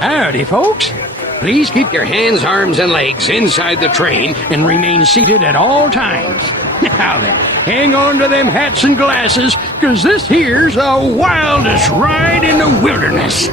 Howdy, folks. Please keep your hands, arms, and legs inside the train and remain seated at all times. Now then, hang on to them hats and glasses, 'cause this here's the wildest ride in the wilderness.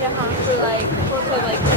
Yeah, huh? So like